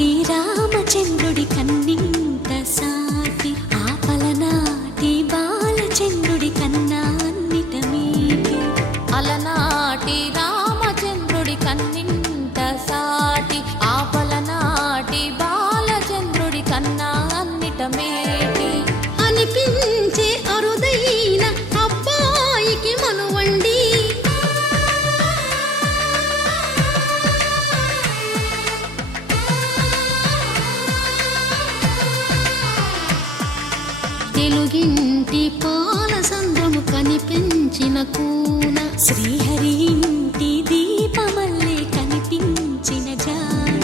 అలనాటి రామచంద్రుడి కన్నింత సాటి ఆపలనాటి బాలచంద్రుడి కన్నా అన్నిట మీటి అలనాటి రామచంద్రుడి కన్నింత సాటి ఆపలనాటి బాలచంద్రుడి కన్నా అన్నిట మేటి అనిపించే అరుదైన అబ్బాయికి మనువండి తెలుగింటి పాలసంద్రము కనిపించిన కూన శ్రీహరి ఇంటి దీపమల్లే కనిపించిన జాన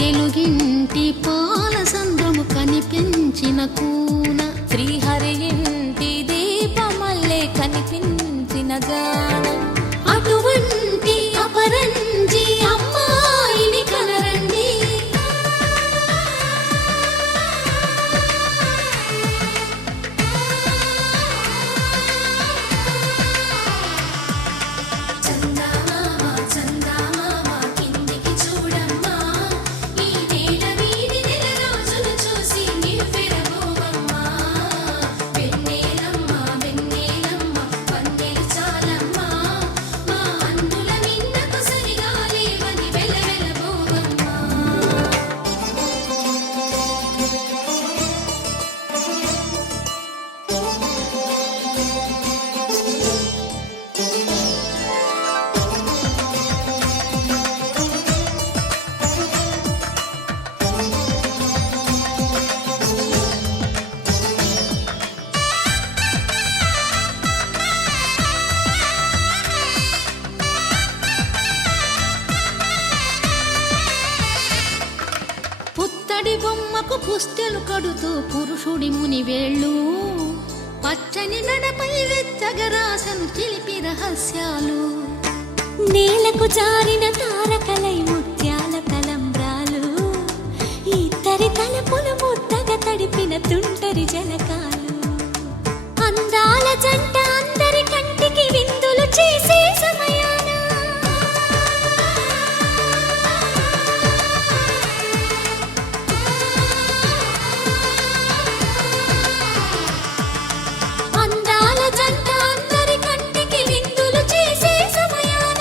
తెలుగింటి పాలసంద్రము కనిపించిన కూన శ్రీహరి ఇంటి దీపమల్లే కనిపించిన జాన అటువంటి అపరంజి అమ్మాయిని కనరండి పుత్తడి బొమ్మకు పుస్తెలు కడుతూ పురుషుడి ముని వేళ్ళు పచ్చని నడపై వెచ్చగరాసను చిలిపి రహస్యాలు నేలకు జారిన తారకలై ముత్యాల తలంబ్రాలు ఇద్దరి తలపులు ముద్దగా తడిపిన తుంటరి జలకాలు అందాల జంట అందరి కంటికి విందులు చేసే సమయాన అందాల జంట అందరి కంటికి విందులు చేసే సమయాన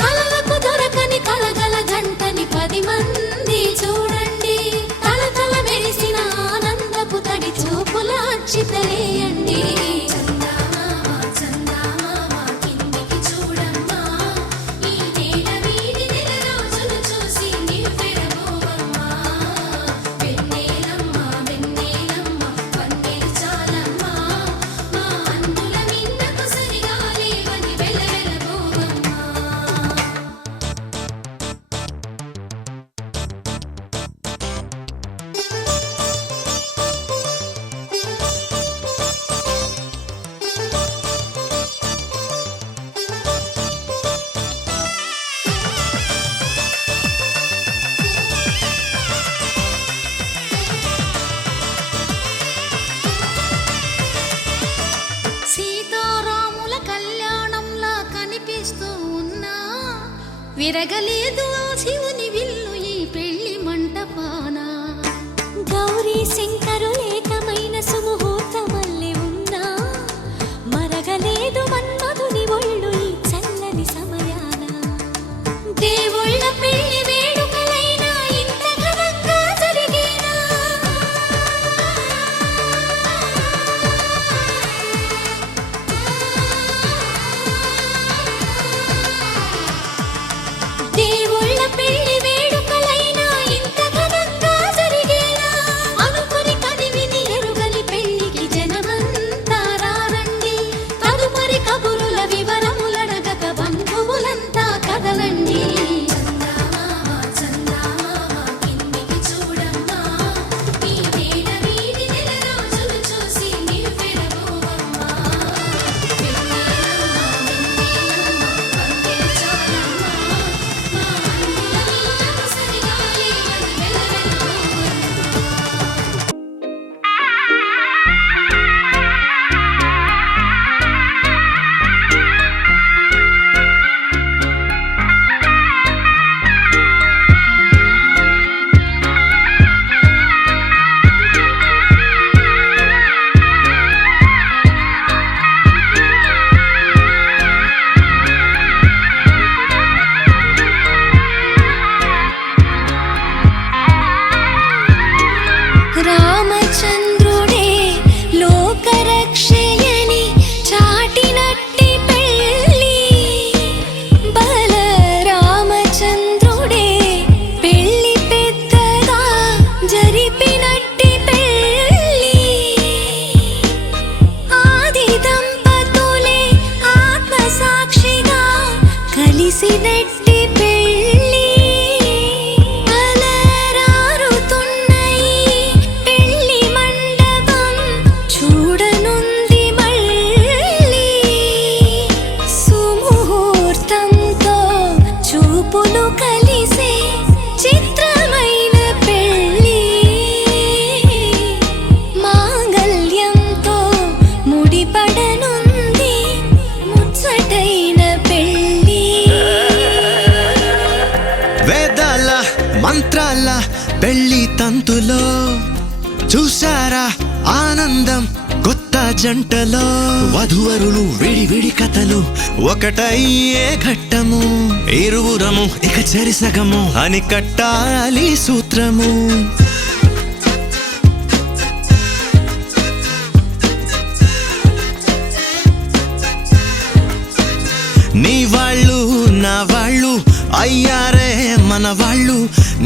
కలలకు దొరకని కలగల జంటని 10 మంది చూడండి తలతల మెరిసిన ఆనందపు తడి చూపుల అచ్చితలేయండి సీతారాముల కళ్యాణంలా కనిపిస్తూ ఉన్నా విరగలేదు ఆ శివుని విల్లు ఈ పెళ్లి మంటపాన గౌరీ శంకరులేకమైన సుముహూర్తమల్లె ఉన్నా మరగలేదు మన్మధుని ఒళ్ళు ఈ చల్లని సమయాన దేవుళ్ళ పెళ్లి వేడుకలైనా ఇంత ఘనంగా జరిగేనా దేవుళ్ళ మంత్రాల పెళ్లి తంతులో చూసారా ఆనందం కొత్త జంటలో వధువరులు విడి విడి కథలు ఒకటయ్యే ఘట్టము ఇరువురము ఇక చెరిసగము అని కట్టాలి సూత్రము నీ వాళ్ళు నా వాళ్ళు అయ్యారే మన వాళ్ళు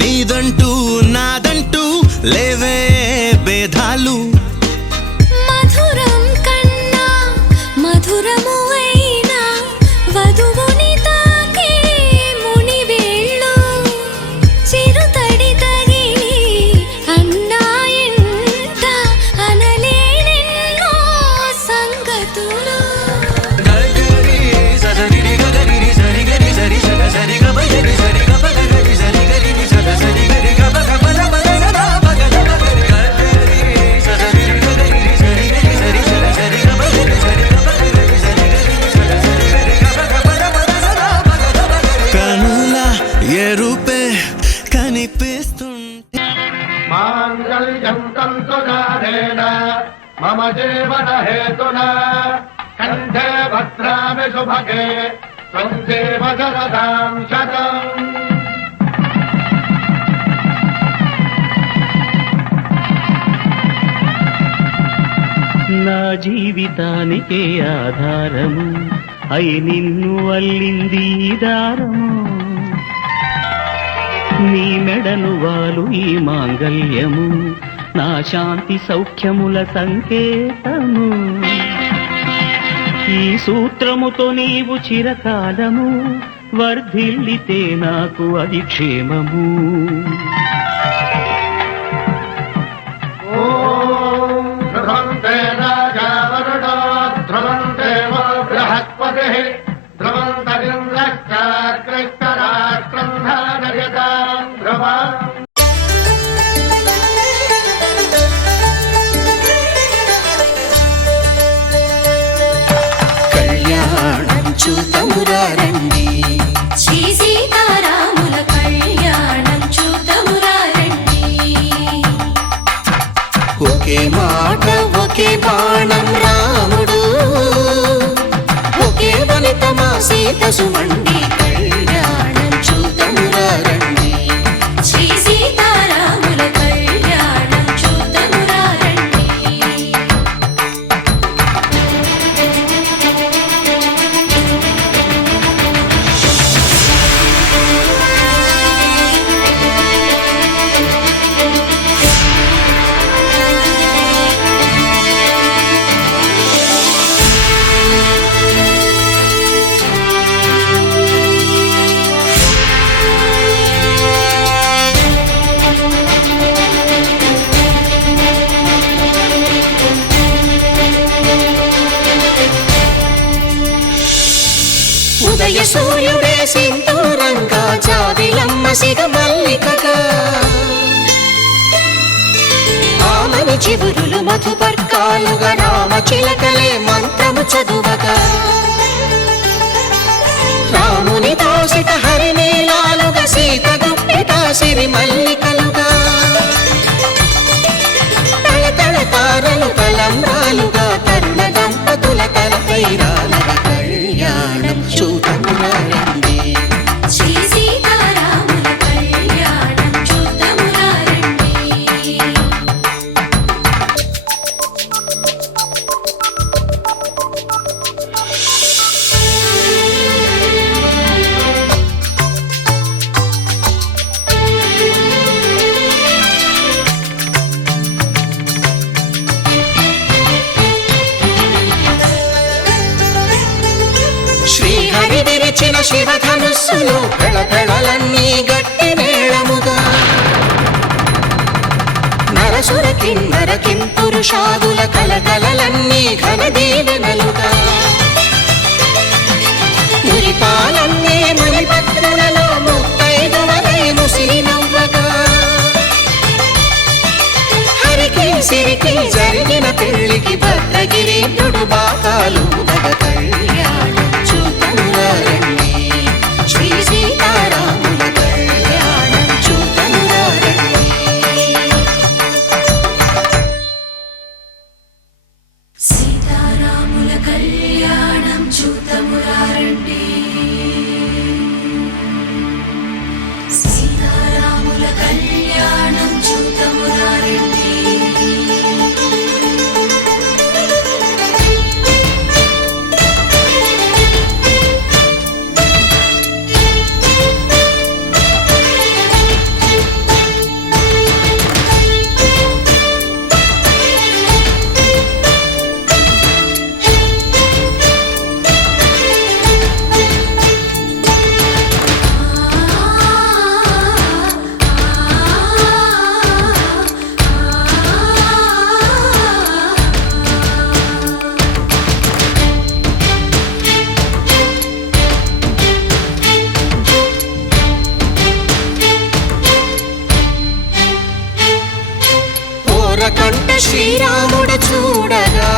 నీదంటూ నాదంటూ లేవే భేదాలు మధురం కన్నా మధురము అయినా వధువుని తాకే ముని వేళ్ళు చిరుతడి తగిలి అన్నాయంట అనలేనెన్నో సంగతులు కనుల ఎరుపే కనిపిస్తుంటే మాంగళ్యం తంతునానేన మమ జీవన హేతునా కంఠే భద్రామి శుభగే త్వం దేవ శరదాం శతం నా జీవితానికే ఆధారము అయి నిన్ను అల్లింది ఈ దారము నీ మెడను వాలు ఈ మాంగల్యము నా శాంతి సౌఖ్యముల సంకేతము ఈ సూత్రముతో నీవు చిరకాలము వర్ధిల్లితే నాకు అది క్షేమము ధ్రువంతే రాజా వరుణో ధ్రువంతే వో బృహస్పతిః ధ్రువంతరింద్రశ్చాగ్రస్తరాష్ట్రం ధారయతాం ధ్రువం కళ్యాణం చూతమురారండి శ్రీ సీతారాముల కళ్యాణం చూతమురారండి ఒకే మాట ఒకే బాణం రాముడు ఒకే వనిత మా సీత సుమండి కళ్యాణం చూతమురారండి శ్రీ సీతారాముల కళ్యాణం చూతమురారండి ఉదయ సూర్యుడే సింధూరంగా జాబిలమ్మ సిగ మల్లికగా ఆమని చివురులు మధుపర్కాలుగా రామ చిలకలే మంత్రము చదువగా రాముని దోసిట హరినీలాలుగా సీత గుప్పిట సిరి మల్లికలుగా తళతళ తారలు తలంబ్రాలుగా తరుణ దంపతుల తలపైరాలుగా కళ్యాణం చూతమురారండి శ్రీ సీతారాముల కళ్యాణం చూతమురారండి శ్రీహరి విరిచిన శివధనుస్సులు పెళపెళలన్నీ గట్టి మేళముగా నరసుర కిన్నర కింపురుషాదుల కలకలలన్నీ ఘన దీవెనలుగా మురిపాలన్నీ మునిపత్రులలో ముత్తైదువలై ముసిరి నవ్వగా హరికి సిరికి జరిగిన పెళ్లికి భద్రగిరీంద్రుడు బాకాలు కళ్యాణం చూతమురారండి శ్రీ సీతారాముల కళ్యాణం కంట శ్రీరాముడు చూడగా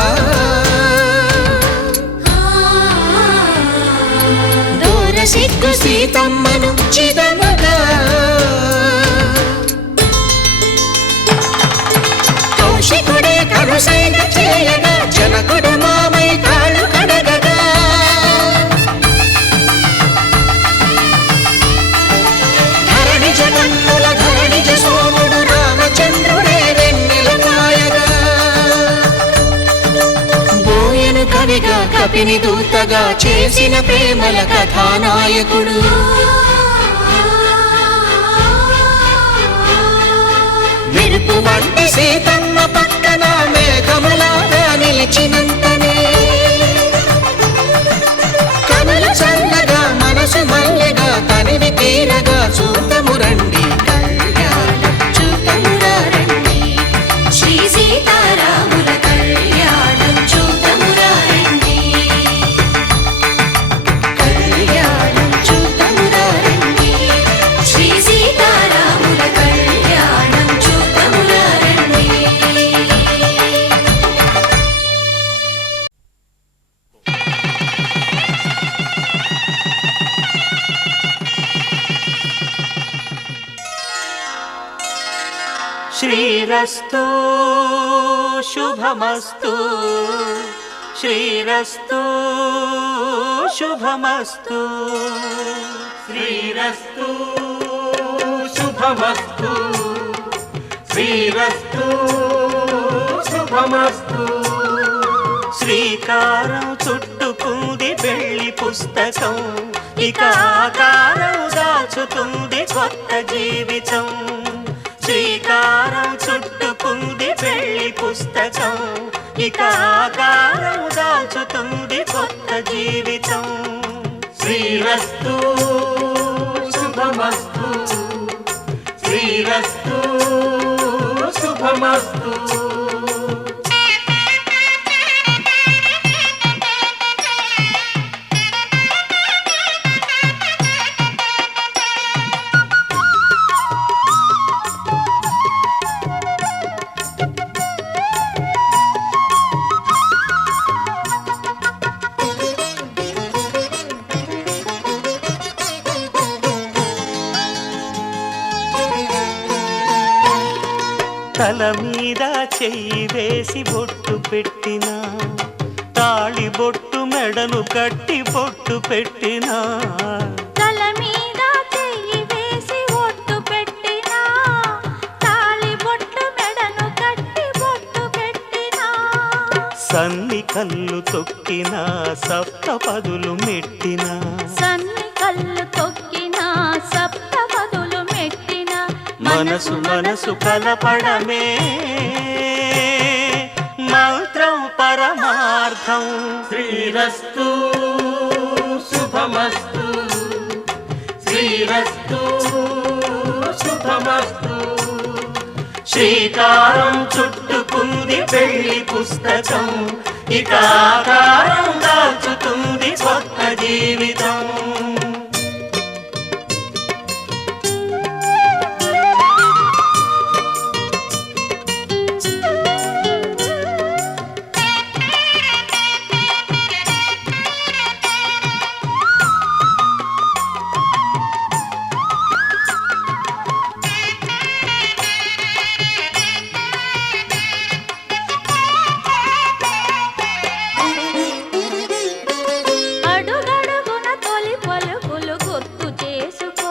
దూర సిగ్గు సీతమ్మను చిదమగా కౌశికుడే కరుసైన చేయగా జనకుడు మామై కాళ్ళు కడగగా ధరణి జగన్నుల ధరణిజ సోముడు రామచంద్రుడే వెన్నెల కాయగా బోయను కవిగా కపిని దూతగా చేసిన ప్రేమల కథానాయకుడు మెరుపు వంటి సీతమ్మ పక్కన మేఘములాగా నిలిచినంతనే కనులు చల్లగా మనసు మల్లెగా తనివి తీరగా చూతము రండి కళ్యాణం చూతమురా రండి శ్రీ సీతారాముల కళ్యాణం చూతమురా రండి కళ్యాణం చూతమురా రండి శ్రీ సీతారాముల కళ్యాణం చూతమురా రండి శ్రీరస్తు శుభమస్తు శ్రీరస్తు శుభమస్తు శ్రీరస్తు శుభమస్తు శ్రీరస్తు శుభమస్తు శ్రీకారం చుట్టుకుంది పెళ్లి పుస్తకం ఇక ఆకారం దాచుతుంది కొత్త జీవితం శ్రీకారం చుట్టుకుంది పెళ్లి పుస్తకం ఇక ఆకారం దాచుతుంది కొత్త జీవితం శ్రీరస్తు శుభమస్తు శ్రీరస్తు శుభమస్తు తల మీద చెయ్యి వేసి బొట్టు పెట్టినా తాళి బొట్టు మెడను కట్టి బొట్టు పెట్టినా తల మీద చెయ్యి వేసి ఒట్టు పెట్టినా తాళి బొట్టు మెడను కట్టి బొట్టు పెట్టినా సన్ని కళ్ళు తొక్కినా సప్తపదులు మెట్టినా సన్ని కళ్ళు తొక్కినా సప్త పదులు మెట్టినా మనసు మనసు కలపడమే మంత్రం పరమార్థం శ్రీరస్తు శుభమస్తు శ్రీరస్తు శుభమస్తు శ్రీకారం చుట్టుకుంది పెళ్లి పుస్తకం ఇక ఆకారం దాచుతుంది కొత్త జీవితం అడుగడుగున తొలి పలుకులు గుర్తు చేసుకో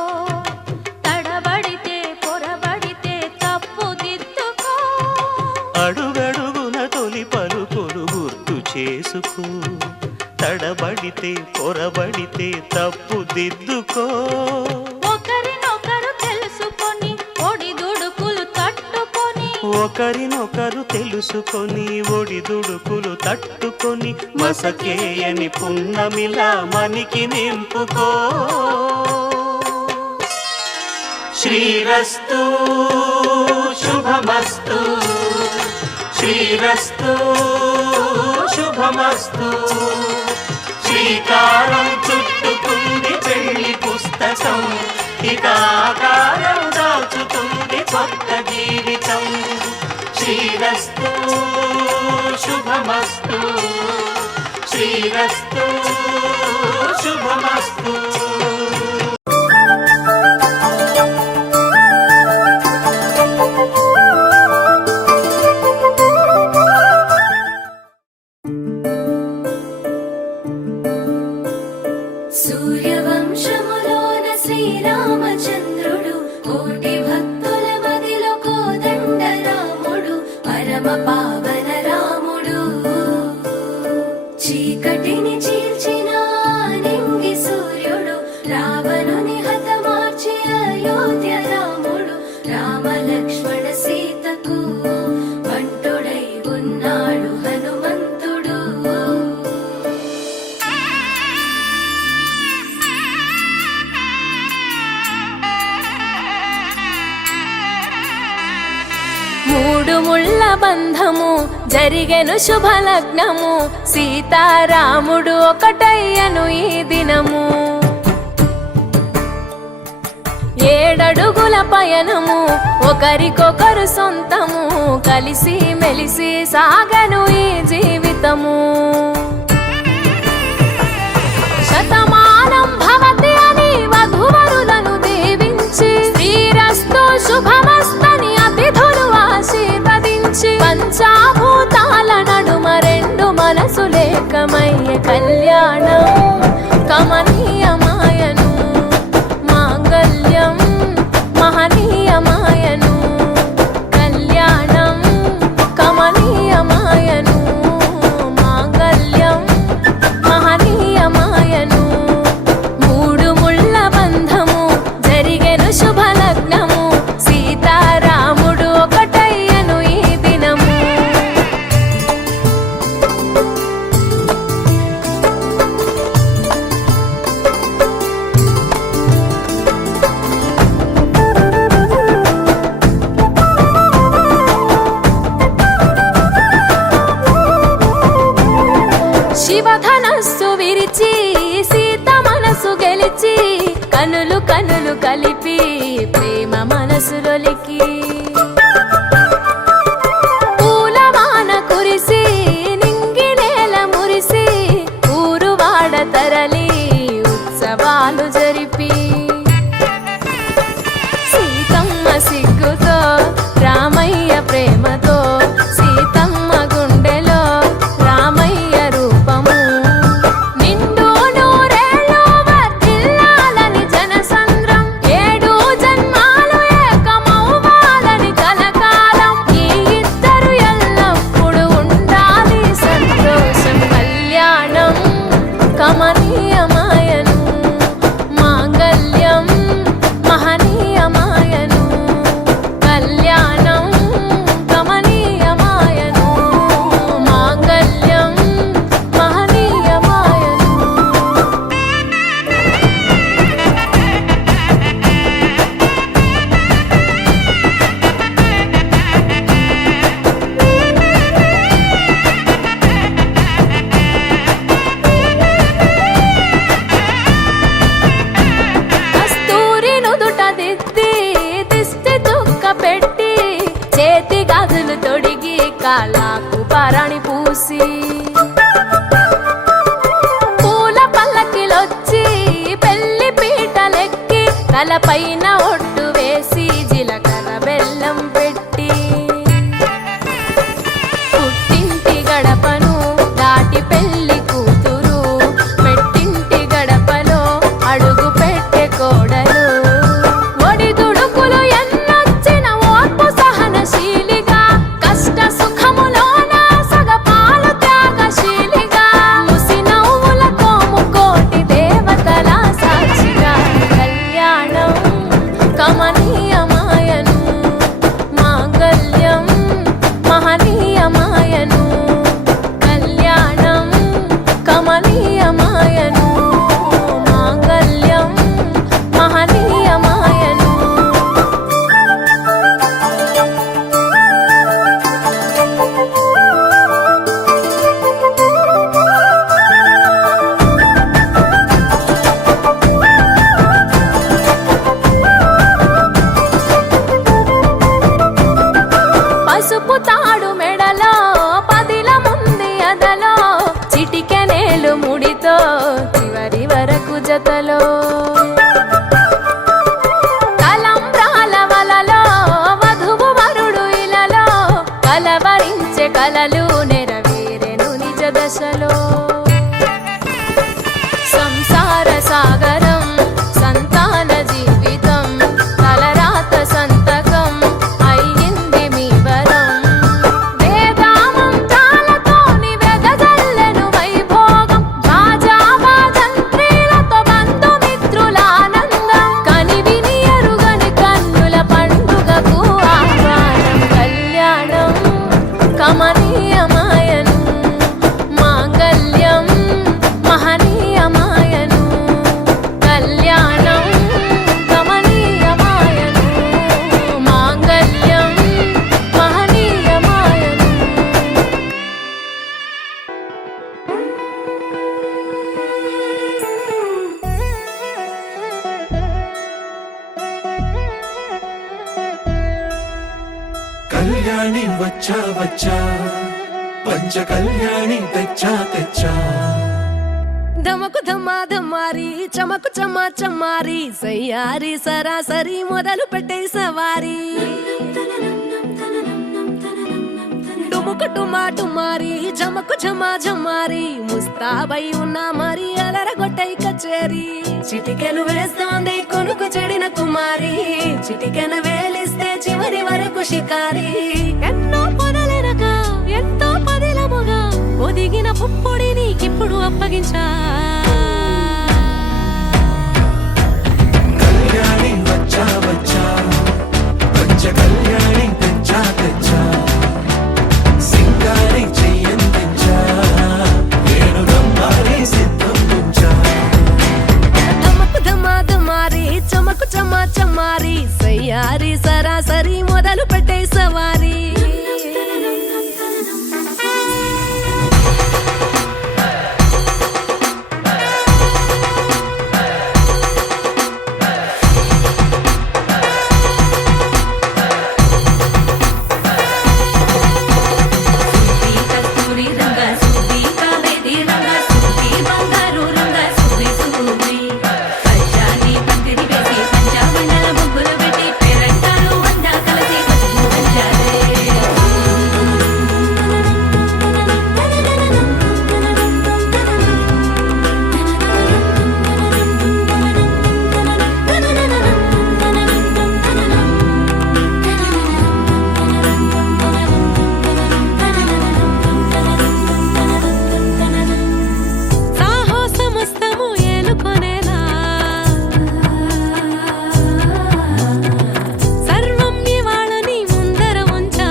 తడబడితే పొరబడితే తప్పు దిద్దుకో అడుగడుగున తొలి పలుకులు గుర్తు చేసుకో తడబడితే పొరబడితే తప్పు దిద్దుకో ఒకరినొకరు తెలుసుకొని ఒడిదుడుకులు తట్టుకొని ఒకరినొకరు తెలుసుకొని ఒడిదుడుకులు తట్టుకొని మసకేయని పున్నమిలా మనికి నింపుకో శ్రీరస్తు శుభమస్తు శ్రీరస్తు శుభమస్తు శ్రీకారం చుట్టుకుంది పెళ్లి పుస్తకం ఇక ఆకారం దాచుతుంది కొత్త జీవితం శ్రీరస్తు శ్రీరస్తు శుభమస్తు శ్రీరస్తు శుభమస్తు. సూర్యవంశములోన శ్రీరామచంద్రుడు కోటి భక్తుల మదిలో కోదండ రాముడు పరమ పావన రాముడు చీకటిని చీల్చిన నింగి సూర్యుడు రావణుని హతమార్చి అయోధ్య రాముడు రామ లక్ష్మణ సీతకు బంటుడై ఉన్నాడు హనుమంతుడు. మూడు ముళ్ళ బంధము జరిగెను శుభలగ్నము సీతారాముడు ఒకటయ్యను ఈ దినము. 7 అడుగుల పయనము ఒకరికొకరు సొంతము కలిసి మెలిసి సాగను ఈ జీవితము. శతమానం భవతి అని వధువరులను దీవించి శ్రీరస్తు శుభమస్తని అతిథులు ఆశీర్వదించి పంచాభూతాల నడుమ 2 మనసులేకమయ్య కళ్యాణం కమనీయమాయను మాంగళ్యం మహనీయమాయను కళ్యాణం కమనీయమాయను మాంగళ్యం మహనీయమాయను. 3 ముళ్ళ బంధము జరిగెను శుభలగ్నము సీతారాముడు ఒకటయ్యను ఈ దినము. శివధనస్సు విరిచి సీత మనసు గెలిచి కనులు కనులు కలిపి ప్రేమ మనసులొలికి పూలవాన కురిసి నింగి నేల మురిసి ఊరు వాడ తరలి ఉత్సవాలు జరిపి సీతమ్మ సిగ్గుతో రామయ్య ప్రేమతో సీతమ్మ గుండెలో రామయ్య రూపము నిండు నూరేళ్ళు వర్ధిల్లాలని జనసంద్రం 7 జన్మాలు ఏకమవ్వాలని కలకాలం ఈ ఇద్దరు ఎల్లప్పుడు ఉండాలి సంతోషం కళ్యాణం కమనీయమాయను మాంగళ్యం మహనీయమాయను కళ్యాణం కమనీయమాయను మాంగళ్యం మహనీయమాయను. కస్తూరి నుదుట దిద్ది దిష్టి చుక్క పెట్టి చేతి గాజులు తొడిగి కాళ్ళకు పరాణి పూసి పూల పల్లకిలొచ్చి పెళ్లి పీటలెక్కి తలపైన ఒట్టు వేసి జీలకర్ర బెల్లం పెట్టి పుట్టింటి గడపను దాటి పెళ్లి కూతురు పెట్టింటి గడపలో అడుగు పెట్టే కోడలు ఒడిదుడుకులు ఎన్నొచ్చిన ఓర్పు సహనశీలిగా కష్ట సుఖములోన సగపాలు త్యాగశీలిగా ముసి నవ్వులతో ముకోటి దేవతల సాక్షిగా కళ్యాణం కళ్యాణి వచ్చా వచ్చా పంచ కళ్యాణి తెచ్చా తెచ్చా ధమకు ధమ్మా ధమ్మారి చమకు చమ్మా చమ్మారి సయ్యారి సరాసరి మొదలు పెట్టే సవారి డుముకు డుమా డుమారి జమకు ఝమా ఝమారి ముస్తాబై ఉన్నా మరి అలరగొట్టై కచేరి చిటికెను వేస్తోంది కొనుకు చెడిన కుమారి చిటికెన వేలిస్తే చివరి వరకు షికారి ఎన్నో పొదలెనగా ఎంతో పదిలముగా ఒదిగిన పుప్పొడి నీకిప్పుడు అప్పగించా కళ్యాణి వచ్చా వచ్చా పంచ కళ్యాణి తెచ్చా తెచ్చా సింగారి చెయ్యందించా నేను నమ్మాలి సిద్ధం ఉంచా ధమకు ధమా ధమారి చమకు చమ్మా చమ్మారి సయ్యారి సరాసరి మొదలు పెట్టే సవారి కస్తూరి రంగ సుబ్బి కావేరి రంగ సుబ్బి బంగారు రంగ సుబ్బి సుబ్బి పచ్చాని పందిరి వేసి పంచామండల ముగ్గులు పెట్టి పేరంటాలు వంద కలిసి పసుపు పంచాలే సాహసమస్తము ఏలుకొనేలా సర్వం ఇవాళని ముందర ఉంచా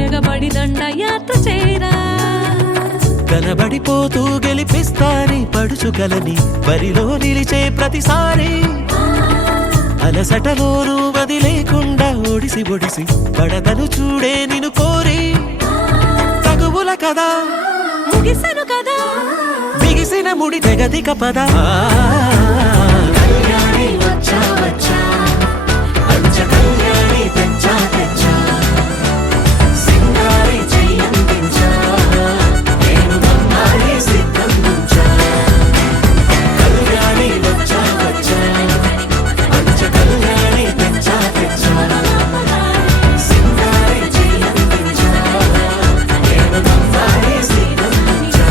ఎగబడి దండ యాత్ర చేరా కనబడిపోతూ గెలిపిస్తాని పడుచుగలని బరిలో నిలిచే ప్రతిసారి అలసటలోనూ వదిలేకుండా ఒడిసి ఒడిసి పడతను చూడే నిన్ను కోరి తగువుల కదా ముగిసను కదా బిగిసిన ముడి తెగదిక పద కళ్యాణి వచ్చా వచ్చా పంచ కళ్యాణి తెచ్చా తెచ్చా సింగారి చెయ్యందించా నేను నమ్మాలి సిద్ధం ఉంచా కళ్యాణి వచ్చా వచ్చా పంచ కళ్యాణి తెచ్చా తెచ్చా సింగారి చెయ్యందించా నేను నమ్మాలి సిద్ధం ఉంచా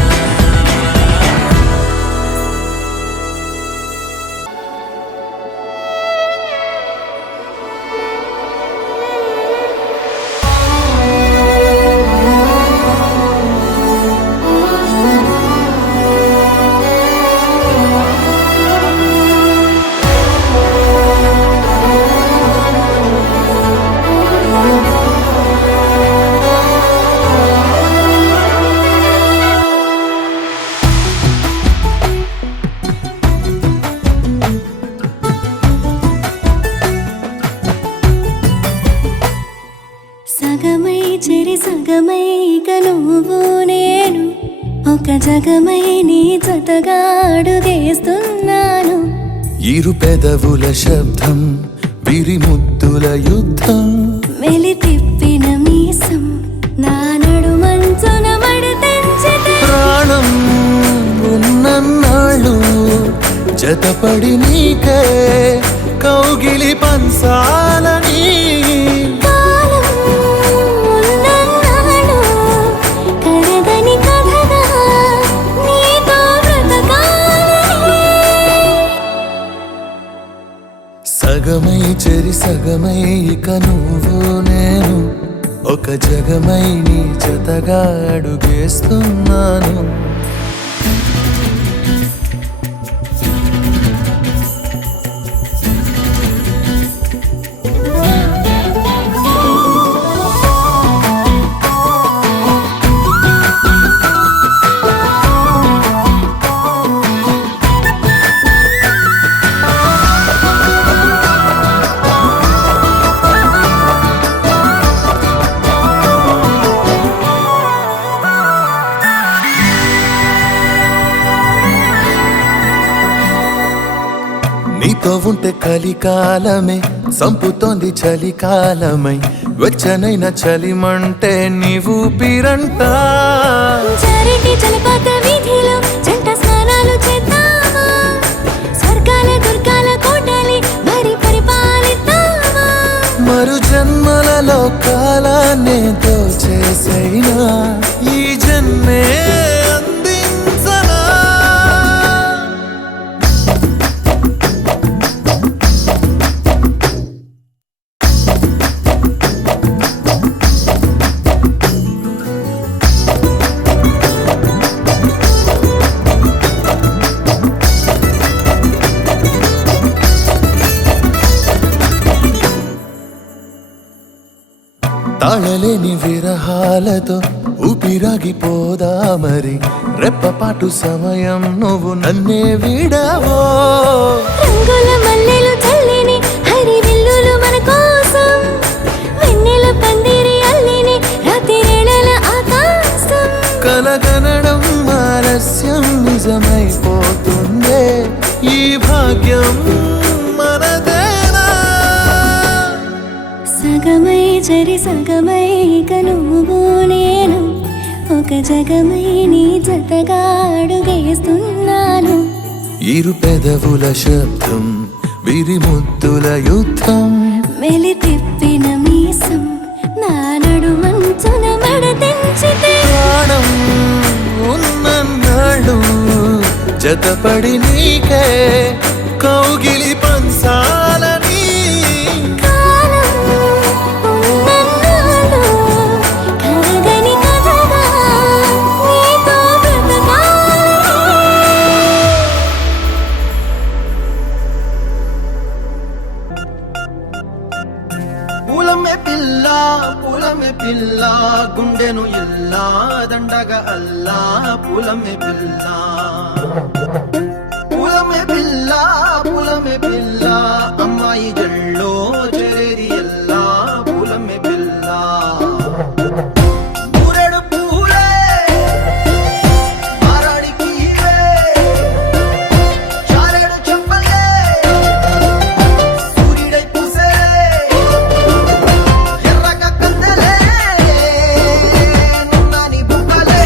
సగమై చెరి సగమై ఇక నువ్వు నేను ఒక జగమై నీ జతగా అడుగేస్తున్నాను ఇరు పెదవుల శబ్దం విరిముద్దుల యుద్ధం మెలి తిప్పిన మీసం నా నడుమంచున మడతెంచితే ప్రాణం ఉన్నన్నాళ్ళు జతపడి నీకే కౌగిలి పంచాలని కాలం ఉన్నన్నాడు కరగని కథగా నీతో బ్రతకాలని సగమై చెరి సగమై ఇక నువ్వు నేను ఒక జగమై నీ జతగా అడుగేస్తున్నాను నీతో ఉంటే కలికాలమే సంపుతోంది చలికాలమై వెచ్చనైన చలిమంటే నీవు పీరంట చారెట్టి జలపాత వీధిలో జంట స్నానాలు చేద్దామా స్వర్గాల దుర్గాల కోటలి మరి పరిపాలిద్దామా మరు జన్మలలో కాలాన్ని దోచేసైనా ఈ జన్మే అందించనా తాళలేని విరహాలతో ఊపిరాగిపోదా మరి రెప్పపాటు సమయం నువ్వు నన్నే విడవో రంగుల మల్లెలు చల్లిని హరి విల్లులు మన కోసం వెన్నెల పందిరి అల్లిని రాత్రిరేళల ఆకాశం కలగనడం ఆలస్యం నిజమైపోతుందే ఈ భాగ్యం మనదేనా సగమై జరి సగమై ఇక నువ్వు నేను ఒక జగమై నీ జతగా అడుగేస్తున్నాను ఇరు పెదవుల శబ్దం విరిముద్దుల యుద్ధం మెలి తిప్పిన మీసం నా నడుమంచున మడతెంచితే ప్రాణం ఉన్నన్నాళ్ళు జతపడి నీకే కౌగిలి పంచాలని కాలం ఉన్నన్నాళ్ళు కరగని కథగా నీతో బ్రతకాలి పూలమే పిల్ల గుండెను ఇల్లా దండగా అల్లా పూలమే పిల్ల అమ్మాయి జల్లో చెరేది ఎల్లా పూలమే పిల్ల ఊరెడు పూలే మారాడికి చారెడు చెప్పలే సూర్యుడై పూసే ఎర్రగా కందలే నున్నాని బుక్కలే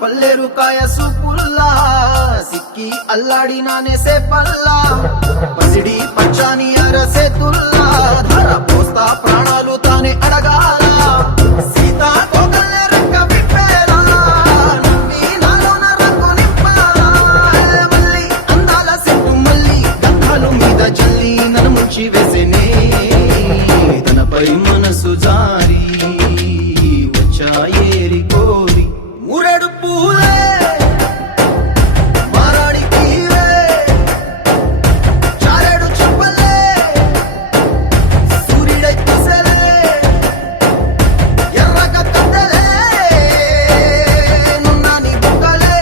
పల్లేరు కాయ సూపుల్లా సిక్కి అల్లాడి నానేసే పల్లా పసిడి పచ్చాని అరసే తుల్లా ధర పోస్తా ప్రాణాలు తానే అడగాల సీతా కోకల్లే రెక్క విప్పేలా నవ్వి నాలోన రంగు నింపాలా మళ్ళీ అందాల సెట్టు మళ్ళీ గంధాలు మీద జల్లి నన్ను ముంచి వేసేనే తనపై మనసు జారి వచ్చాయేరి కోరి ఊరెడు పూలే మారాడికి చారెడు చెప్పలే సూర్యుడై పూసలే ఎర్రగా కందలే నున్నాని బుక్కలే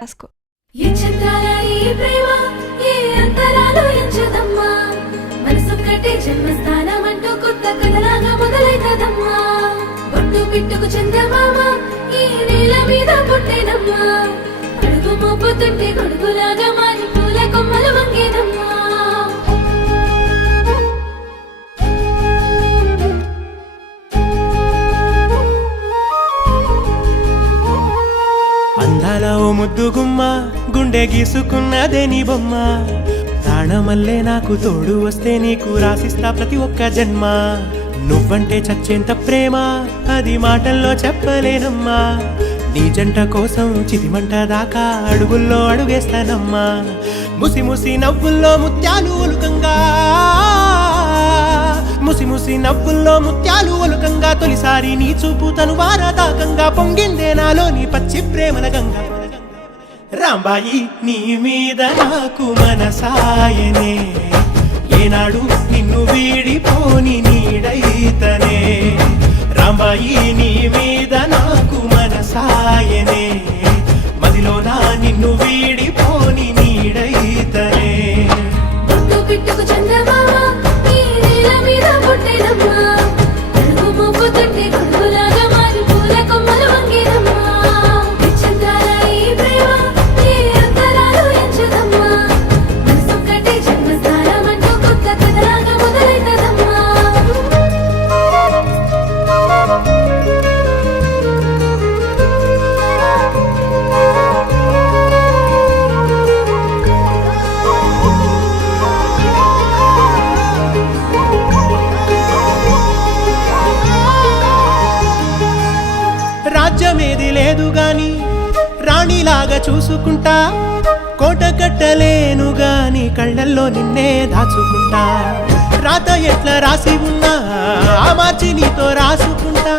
రాసుకో. ఏ చంద్రాల ఈ ప్రేమ ఏ అంతరాలు ఎంచదమ్మా మనసొక్కటే జన్మస్థానం అంటూ కొత్త కథలాగా మొదలైతదమ్మా ఒట్టు పిట్టుకు చందమామ ఈ నేల మీద పుట్టేనమ్మా అడుగు మోపుతుంటే గొడుగులాగా మారి పూల కొమ్మలు వంగేనమ్మా అందాల ఓ ముద్దు గుమ్మ గుండె గీసుకున్నదే నీ బొమ్మ ప్రాణమల్లే నాకు తోడు వస్తే నీకు రాసిస్తా ప్రతి ఒక్క జన్మ నువ్వంటే చచ్చేంత ప్రేమ అది మాటల్లో చెప్పలేనమ్మా నీ జంట కోసం చితిమంట దాకా అడుగుల్లో అడుగేస్తానమ్మా ముసి ముసి నవ్వుల్లో ముత్యాలు ఒలుకంగా ముసి ముసి నవ్వుల్లో ముత్యాలు ఒలుకంగా తొలిసారి నీ చూపు తను వారదాకంగా పొంగిందే నాలో నీ పచ్చి ప్రేమల గంగా రాంబాయి నీ మీద నాకు మనసాయనే ఏనాడు నిన్ను వీడిపోని నీడైతనే రాంబాయి నీ మీద నాకు మనసాయనే మదిలోన నిన్ను వీడిపోని నీడైతనే ఒట్టు పిట్టుకు చందమామ ఈ నేల మీద పుట్టేనమ్మా అడుగు మోపుతుంటే గొడుగులాగా మారి పూల కొమ్మలు వంగేనమ్మా ఏ చంద్రాల ఈ ప్రేమ ఏ అంతరాలు ఎంచదమ్మా మనసొక్కటే జన్మస్థానం అంటూ కొత్త కథలాగా మొదలైతదమ్మా రాజ్యమేది లేదు గాని రాణిలాగా చూసుకుంటా కోట కట్టలేను గాని కళ్ళల్లో నిన్నే దాచుకుంటా రాత ఎట్లా రాసి ఉన్నా ఆ మార్చి నీతో రాసుకుంటా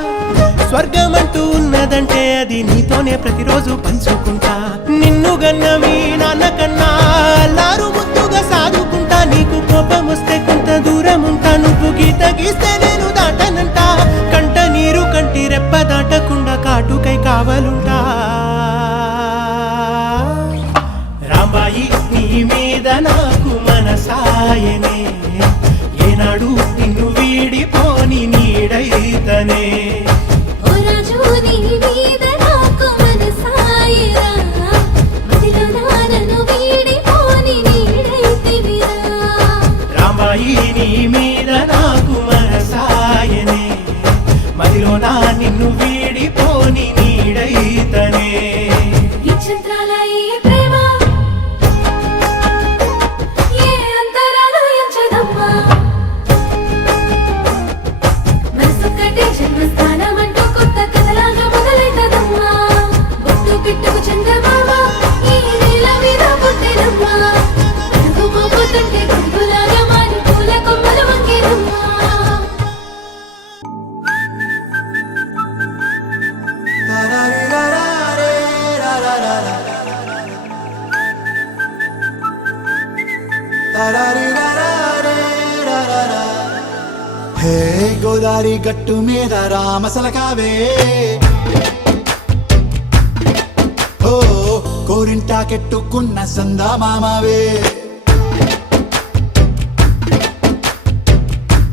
స్వర్గమంటూ ఉన్నదంటే అది నీతోనే ప్రతిరోజు పంచుకుంటా నిన్ను గన్న మీ నాన్న కన్నా లారు ముద్దుగా సాదుకుంటా నీకు కోపం వస్తే కొంత దూరం ఉంటా నువ్వు గీత గీస్తే నేను దాటనంట కంట నీరు కంటి రెప్ప దాటకుండా కాటుకై కావలుంటా రాంబాయి నీ మీద నాకు మనసాయనే ఏనాడు నిన్ను వీడిపోని నీడైతనే ఓ రాజు నీ మీద నాకు మనసాయరా మదిలో నన్ను వీడిపోని నీడైతివిరా రాంబాయి నీ మీద నాకు మనసాయనే మదిలో నా నిన్ను వీడిపోని నీడైతనే ఈ చంద్రాల ఈ ప్రేమ ఏ అంతరాలు ఎంచదమ్మా మనసొక్కటే జన్మస్థానం అంటూ కొత్త కథలాగా మొదలైతదమ్మా ఒట్టు పిట్టుకు చందమామ ఈ నేల మీద పుట్టేనమ్మా అడుగు మోపుతుంటే గొడుగులాగా మారి పూల కొమ్మలు వంగేనమ్మా హే గోదారి గట్టు మీద రామసలకావే ఓ కోరింటాకెట్టుకున్న సందామామావే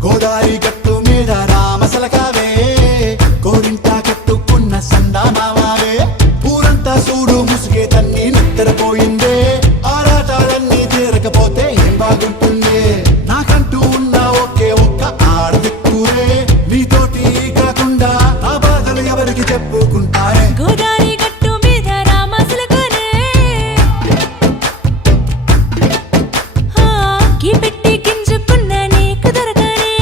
గోదారి గట్టు మీద రామసలకావే కోరింటాకెట్టుకున్న సందామామావే ఊరంతా చూడు ముసుగే తన్ని నిద్రపోయిందే ఆరాటాలన్నీ తీరకపోతే ఏం బాగుంటుందే నాకంటూ ఉన్న ఒకే ఒక్క ఆడదిక్కురే నీతోటి కాకుండా నా బాధలు ఎవరికి చెప్పుకుంటారే గోదారి గట్టు మీద రామసులకునే కీ పెట్టి గింజుకున్న నీకు దొరకనే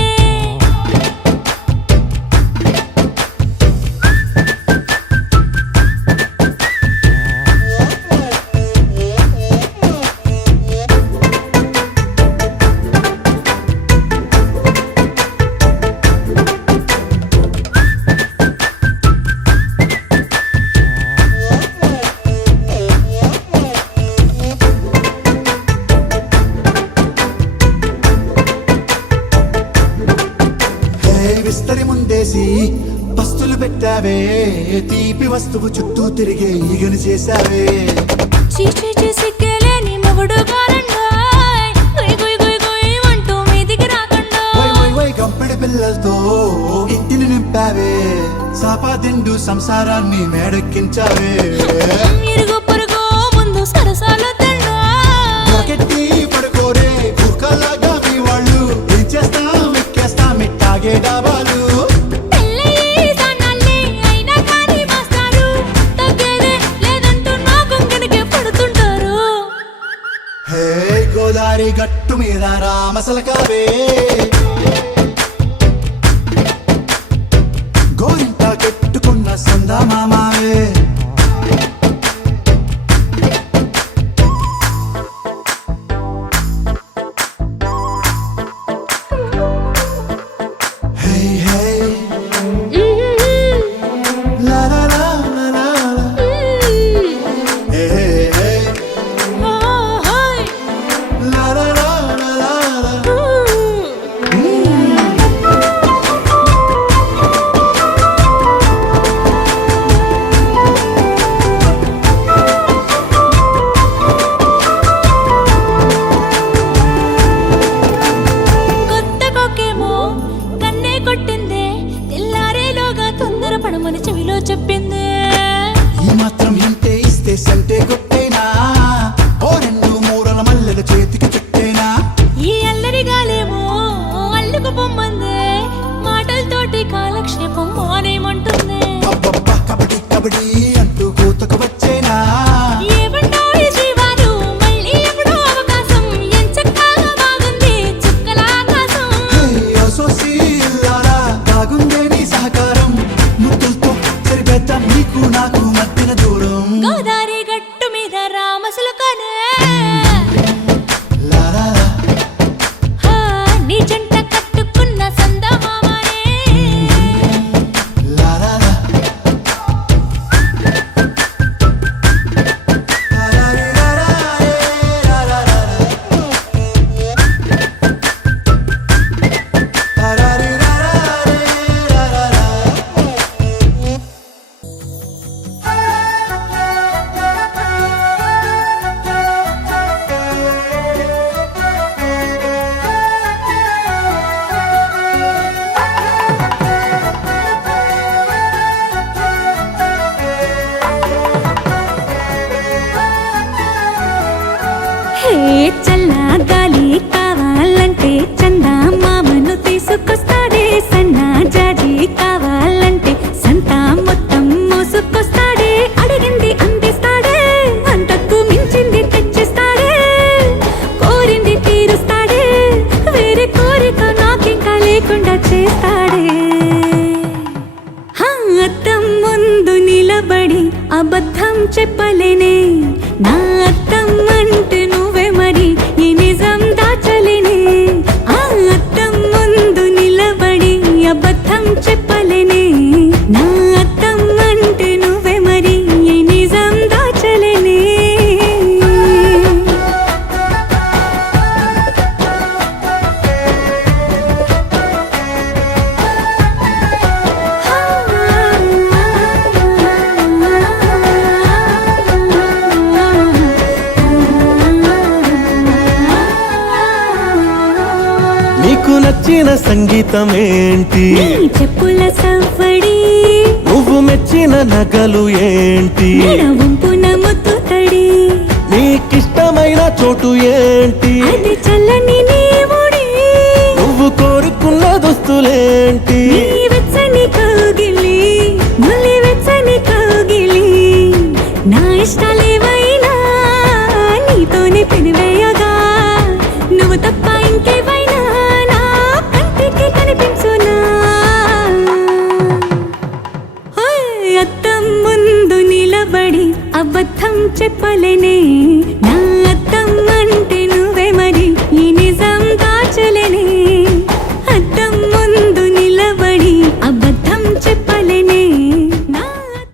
విస్తరి ముందేసి పస్తులు పెట్టావే తీపి వస్తువు చుట్టూ తిరిగే ఈగను చేశావే చీచీ సిగ్గలేని మొగుడు కారండాయ్ గుయ్ గుయ్ గుయ్ గుయ్ అంటూ మీదికి రాకండా వై వై వై గంపెడి పిల్లలతో ఇంటిని నింపావే సాపాదిండు సంసారాన్ని మేడెక్కించావే ఇరుగు పొరుగు ముందు సరసాలు తండా దొరకెట్టి పడుకోరే కుక్కలాగా మీ వాళ్ళు ఏం చేస్తాం ఎక్కేస్తాం ఇట్టాగే డాబాలు పెళ్ళయి దానాలే అయినా కానీ మాస్తారు తగ్గేదే లేదంటూ నా కొంగడికి పడుతుంటారు హే గోదారి గట్టు మీద రామసలకావే గోరింట కట్టుకున్న సందా మామావే హే హే లా లా లా లా లా లా. హే హే హే ఓహోయ్ లా లా లా లా లా లా. కొత్త కొక్కేమో కన్నే కొట్టిందే తెల్లారేలోగా తొందరపడమని చెవిలో చెప్పిందే ఈ మాత్రం హింటే ఇస్తే సంటే కొట్టేనా ఓ రెండు మూరల మల్లెల చేతికి చుట్టేనా ఈ అల్లరి గాలేమో అల్లుకు పొమ్మందే మాటలతోటి కాలక్షేపం మానేమంటుంది అబ్బబ్బా కబడ్డీ కబడ్డీ అంటూ కూతకు వచ్చేనా ఏమంటాయి జీవాలు మళ్ళీ ఎప్పుడో అవకాశం ఎంచక్కా బాగుంది చుక్కల ఆకాశం హే అసోసి ఇల్లారా బాగుందే నీ సహకారం ముద్దులతో సరిపెద్దాం నీకు నాకు మధ్యన దూరం గోదారి గట్టు మీద రామసులకనే లా లా లా. హా, నీ జంట కట్టుకున్న సందమామనే లా లా లా. లా లా లా లా లా లా లా లా. లా లా లా లా లా లా లా. హే చల్లా గాలి కావాలంటే చందా మామను తీసుకొస్తాడే సన్నా జాజి కావాలంటే సంతా మొత్తం మోసుకొస్తాడే అడిగింది అందిస్తాడే అంతకు మించింది తెచ్చిస్తాడే కోరింది తీరుస్తాడే వేరే కోరిక నాకింకా లేకుండా చేస్తాడే హా, అద్దం ముందు నిలబడి అబద్ధం చెప్పలేనే నా అద్దం అంటే నువ్వే మరి ఈ నిజం దాచలేనే ఆ అద్దం ముందు నిలబడి అబద్ధం చెప్పలేనే నా అద్దం అంటే నువ్వే మరి ఈ నిజం దాచలేనే నీకు నచ్చిన సంగీతం ఏంటి నీ చెప్పుల సవ్వడి నువ్వు మెచ్చిన నగలు ఏంటి మెడ వంపున ముద్దు తడి నీకిష్టమైన చోటు ఏంటి అది చల్లని నీవుడి నువ్వు కోరుకున్న దుస్తులేంటి నీ వెచ్చని కౌగిలి నులి వెచ్చని కౌగిలి నా ఇష్టాలేవైనా నీతోనే పెనివేయగా నువ్వు తప్ప ఇంకేవైనా నా కంటికి కనిపించునా ఓయ్, అద్దం ముందు నిలబడి అబద్ధం చెప్పలేనే